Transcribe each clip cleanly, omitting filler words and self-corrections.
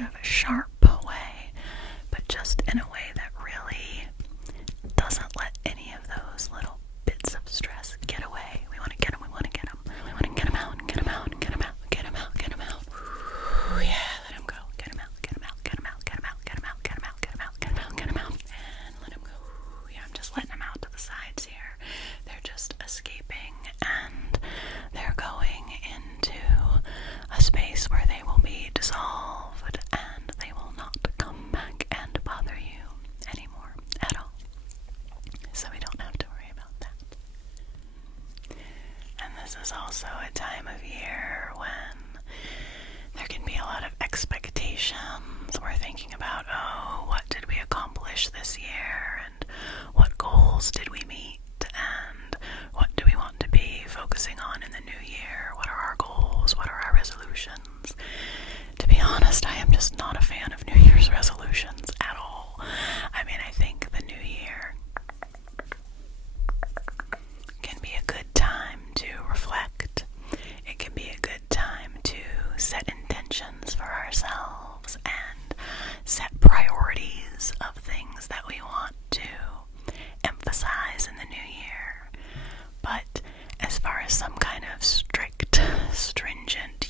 of sharp way, but just in a way that really doesn't let any of those little bits of stress get away. We want to get them, we want to get them. We want to get them out, get them out, get them out, get them out, get them out. Ooh, yeah, let them go. Get them out, get them out, get them out, get them out, get them out, get them out, get them out, get them out, get them out. And let them go. Ooh, yeah, I'm just letting them out to the sides here. They're just escaping and they're going into a space where they will be dissolved and they will not come back and bother you anymore at all. So we don't have to worry about that. And this is also a time of year when there can be a lot of expectations. We're thinking about, oh, what did we accomplish this year? And what goals did we meet? And what do we want to be focusing on in the new year? What are our goals? What are our resolutions? To be honest, I am just not a fan of New Year's resolutions at all. I mean, I think the new year can be a good time to reflect. It can be a good time to set intentions for ourselves and set priorities of things that we want to emphasize in the new year. But as far as some kind of strict, stringent,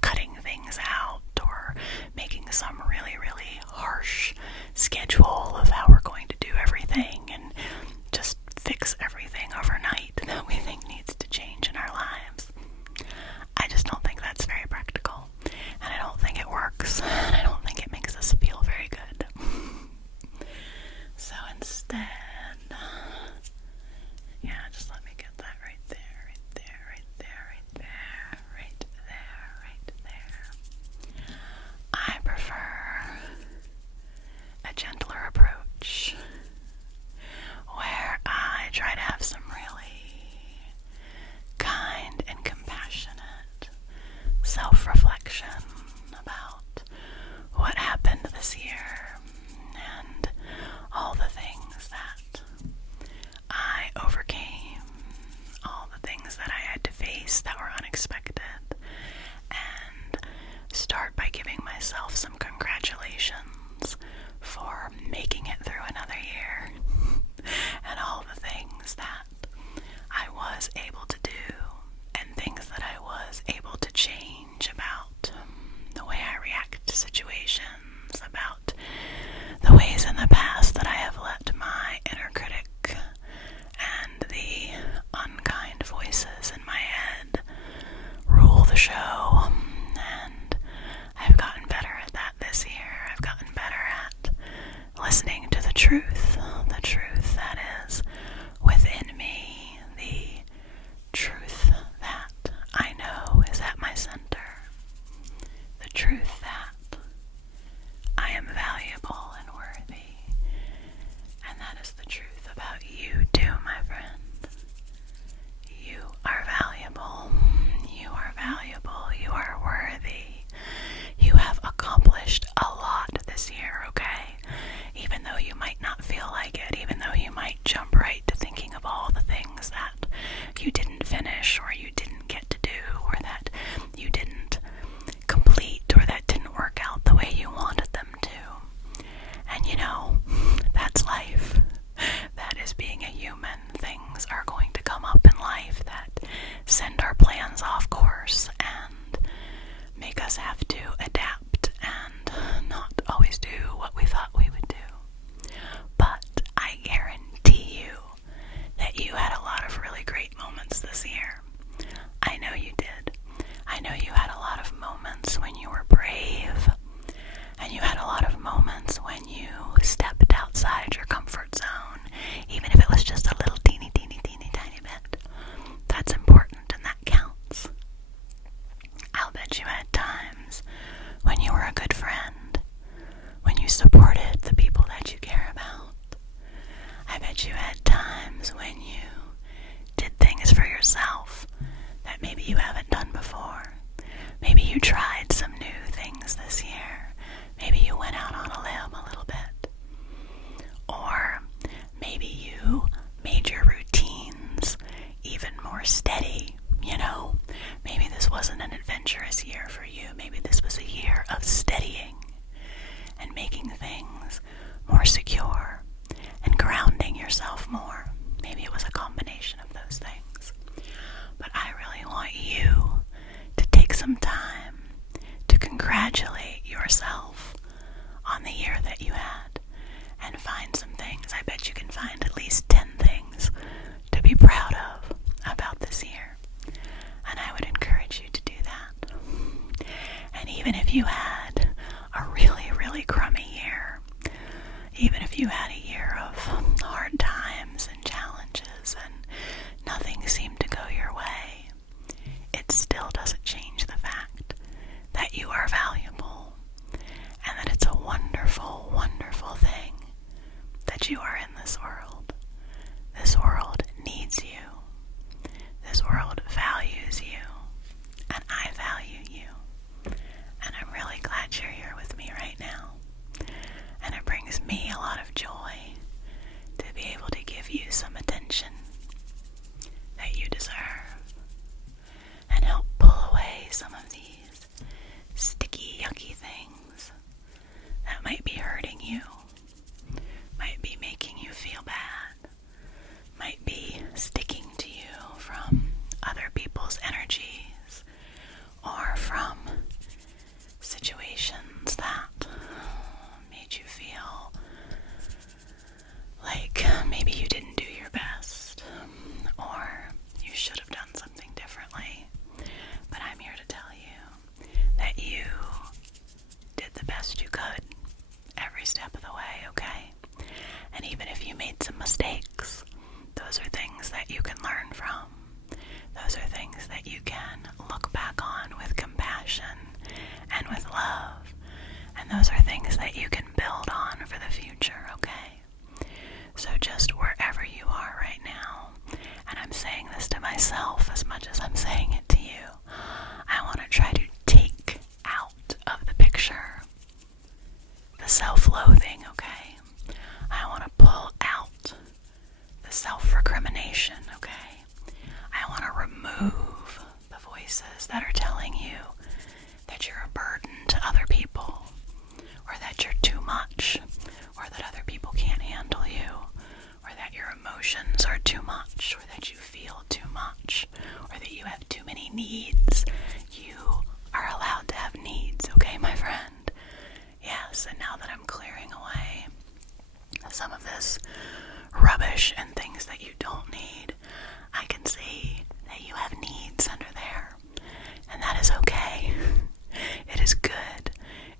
cutting things out or making some really, really harsh schedule of how we're going to do everything and just fix everything overnight that we think needs to change in our lives, I just don't think that's very practical, and I don't think it works, and I don't think it makes us feel very good. So instead, just let me get that right there, right there, right there, right there, right there, right there. I prefer a gentler approach where I try to have some really kind and compassionate self-reflection about what happened this year and all the things that I overcame, all the things that I had to face that were unexpected, and start by giving myself some congratulations for making it through another year and all the things that I was able to do and things that I was able to change about the way I react to situations, about the ways in the past that I have let my inner critic and the unkind voices in my head rule the show. And I've gotten better at that this year. I've gotten better at listening to the truth that is within me, the truth that I know is at my center, the truth that I am valuable and worthy, and that is the truth about you too, my friend. You are valuable, you are valuable, you are worthy. You have accomplished a lot this year, okay? Even though you might not feel Even if you had a year of hard times and challenges and nothing seemed to go your way, it still doesn't change the fact that you are valuable and that it's a wonderful, wonderful thing that you are in this world. This world needs you. This world values you. And I value you. And I'm really glad you're here with me right now. And it brings me a lot of joy to be able to give you some attention that you deserve and help pull away some of these sticky, yucky things that might be hurting you, might be making you feel bad, might be sticking to you from other people's energies or from situations that made you feel like maybe you didn't do your best or you should have done something differently. But I'm here to tell you that you did the best you could every step of the way, okay? And even if you made some mistakes, those are things that you can learn from. Those are things that you can look back on with compassion and with love. And those are things that you can build on for the future, okay? So just wherever you are right now, and I'm saying this to myself as much as I'm saying it to you, I want to try to take out of the picture the self-loathing, okay? I want to pull out the self-recrimination, okay? I want to remove the voices that are telling you that you're a burden to other people, or that you're too much, or that other people can't handle you, or that your emotions are too much, or that you feel too much, or that you have too many needs. You are allowed to have needs, okay, my friend? Yes, and now that I'm clearing away some of this rubbish and things that you don't need, I can see that you have needs under there, and that is okay. It is good.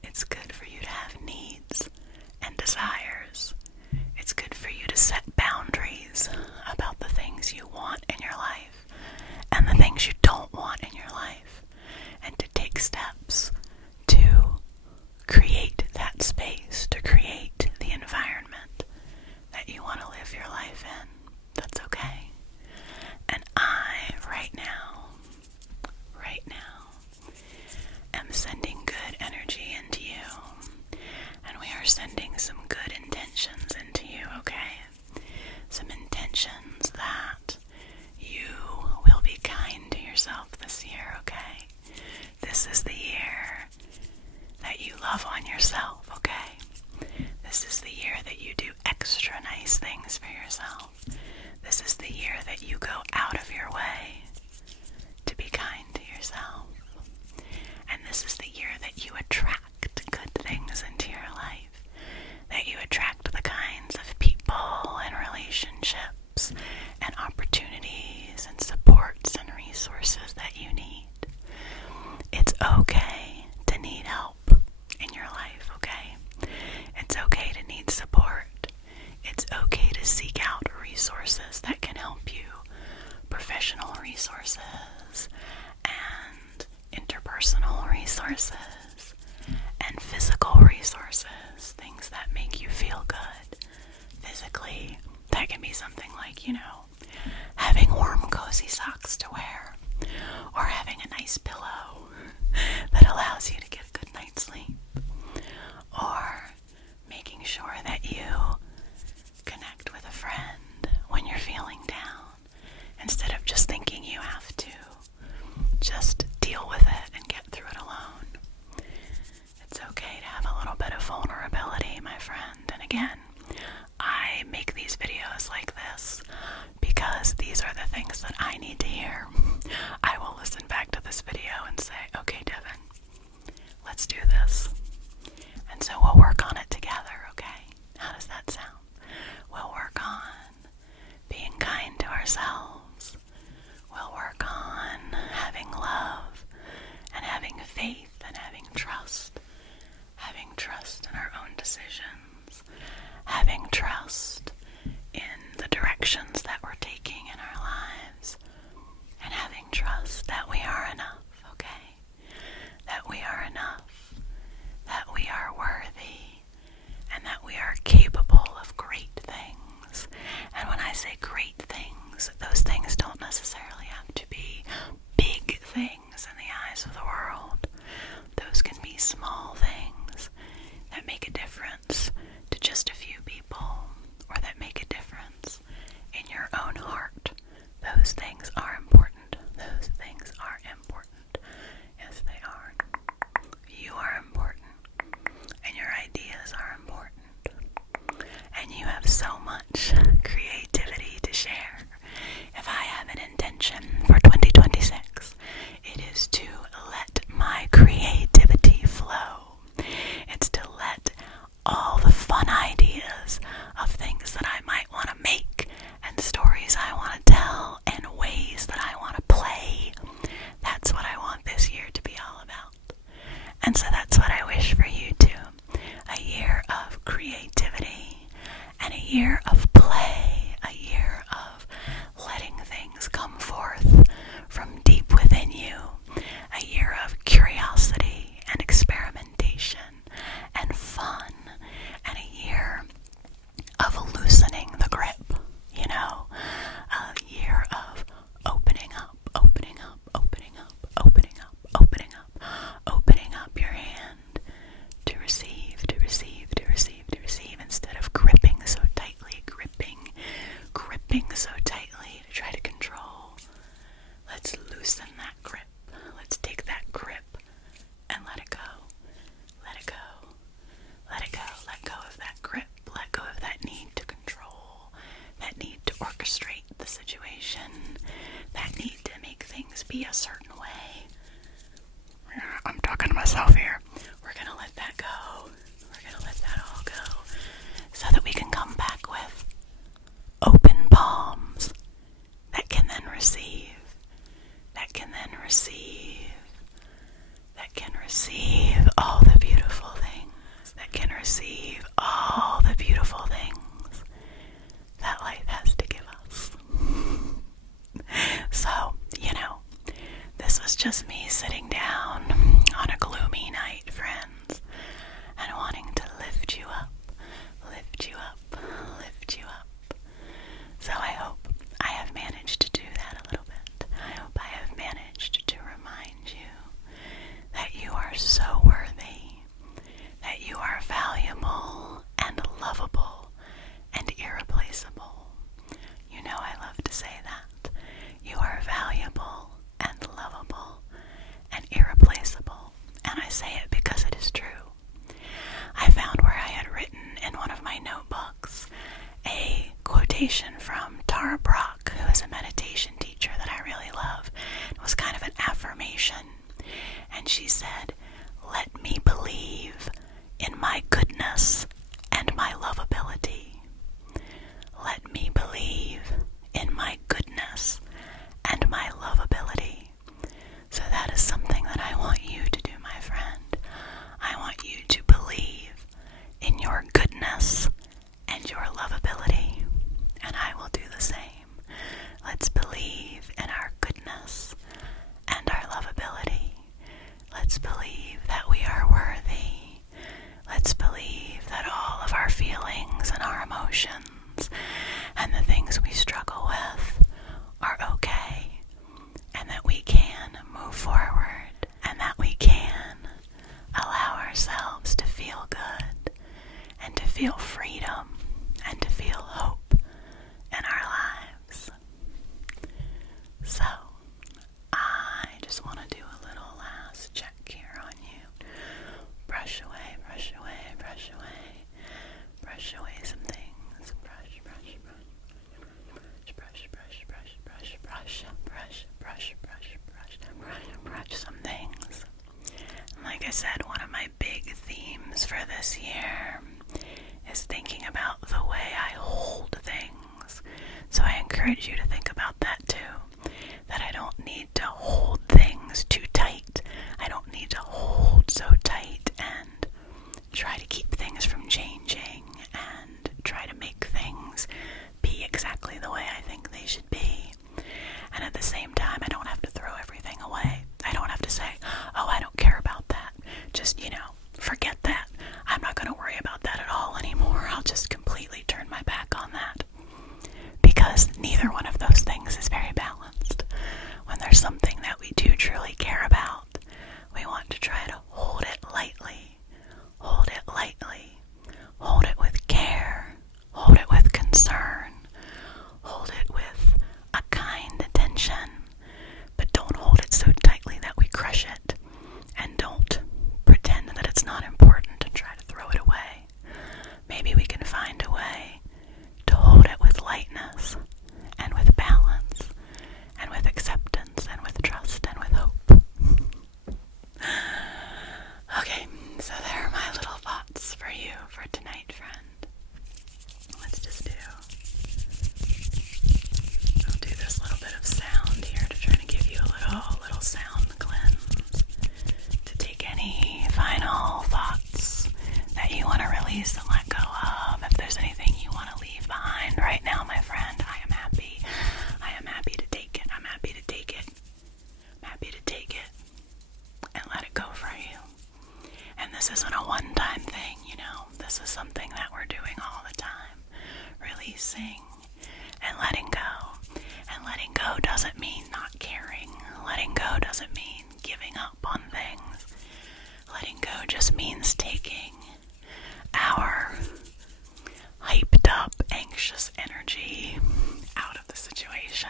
It's good for you to have needs and desires. It's good for you to set boundaries about the things you want in your life and the things you don't want in your life, and to take steps to create that space, to create the environment that you want to live your life in. That's okay. And I, right now, am sending good energy into you. And we are sending some good intentions into you, okay? Some intentions that you will be kind to yourself this year, okay? This is the year that you love on yourself, okay? This is the year that you do extra nice things for yourself. This is the year that you go out of your way to be kind to yourself. And this is the year that you attract good things into your life. That you attract the kinds of people and relationships and opportunities and supports and resources that you need. It's okay to need help in your life, okay? It's okay to need support. It's okay to seek out resources that can help you. Professional resources and interpersonal resources and physical resources, things that make you feel good physically. That can be something like, having warm, cozy socks to wear, or having a nice pillow that allows you to get a good night's sleep, or making sure that you connect with a friend when you're feeling down, instead of just thinking you have to just deal with it and get through it alone. It's okay to have a little bit of vulnerability, my friend. And again, I make these videos like this because these are the things that I need to hear. I will listen back to this video and say, okay, Devan, let's do this. And so we'll work on it together, okay? How does that sound? We'll work on being kind to ourselves. We'll work on having love and having faith and having trust in our own decisions, year of play, a year of letting things come forth from deep within you, a year of curiosity and experimentation and fun, and a year of loosening the grip, a year of opening up, opening up, opening up, opening up, opening up, opening up your hand to receive, to receive, to receive, to receive, instead of gripping so tightly, gripping so tightly to try to control. Let's loosen that grip. Let's take that grip and let it go. Let it go. Let it go. Let go of that grip. Let go of that need to control, that need to orchestrate the situation, that need to make things be a certain way. I'm talking to myself here. We're going to let that go. We're going to let that all go so that we can come back with open palms that can then receive, that can then receive, that can receive all the beautiful things, that can receive all the beautiful things that life has to give us. So, this was just me sitting down on a gloomy night, friends, and wanting to lift you up, lift you up, lift you up. So I hope I have managed to do that a little bit. I hope I have managed to remind you that you are so worthy, that you are valuable and lovable and irreplaceable. You know I love to say that. You are valuable and lovable and irreplaceable. And I say it because it is true. I found where I had written in one of my notebooks a quotation from Tara Brach, who is a meditation teacher that I really love. It was kind of an affirmation. And she said, "Let me believe in my goodness and my lovability. Let me believe in my goodness and my lovability." So that is something that I want you to do, my friend. I want you to believe in your goodness and your lovability, and I will do the same. Let's believe in our goodness and our lovability. Let's believe that we are worthy. Let's believe that all of our feelings and our emotions and the things we struggle with are okay, and that we can move forward, and that we can allow ourselves to feel good and to feel freedom and to feel hope in our lives. So, I just want to do a little last check here on you. Brush away, brush away, brush away, brush away some things. Brush, brush, brush, brush, brush, brush, brush, brush, brush, brush, brush, brush, brush, brush some things. And like I said, one of my big themes for this year is thinking about the way I hold things. So I encourage you to think about that too. That I don't need to hold things too tight. I don't need to hold so tight and try to keep things from changing and try to make things be exactly the way I think they should be. And at the same time, I don't have to throw everything away. I don't have to say, "Oh, I don't care about that. Just, forget that. I'm not going to worry about that at all anymore. I'll just completely turn my back on that." Because neither one of those things is very balanced. When there's something that we do truly care about, we want to try to hold it lightly. Hold it lightly. Hold it with care. Hold it with concern. Hold it with a kind attention. But don't hold it so tightly that we crush it. And don't pretend that it's not important and try to throw it away. Maybe we can find a way to hold it with lightness and with balance and with acceptance and with trust and with hope. Okay, so there are my little thoughts for you for tonight, friend. Let's just I'll do this little bit of sound here to try to give you a little sound cleanse, to take any final thoughts that you want to release and let go of. If there's anything you want to leave releasing and letting go. And letting go doesn't mean not caring. Letting go doesn't mean giving up on things. Letting go just means taking our hyped up, anxious energy out of the situation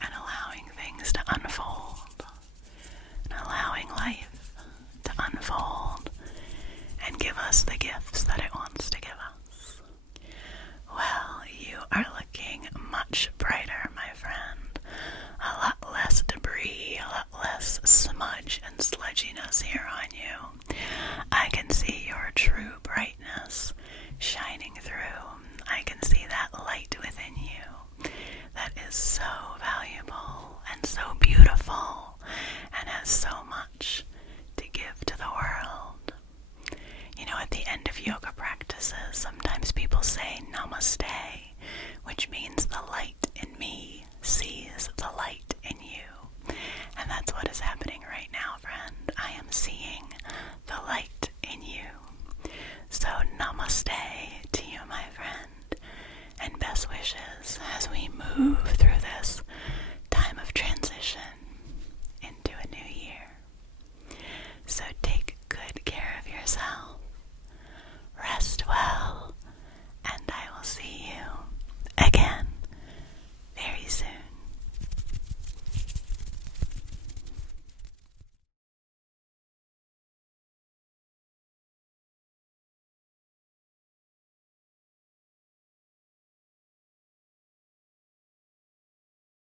and allowing things to unfold and allowing life to unfold and give us the gifts that it wants to give us. Well, you are looking much brighter, my friend. A lot less debris, a lot less smudge and sludginess here on you. I can see your true brightness shining through. I can see that light within you that is so valuable and so beautiful and has so much to give to the world. You know, at the end of yoga practices, sometimes people say namaste, which means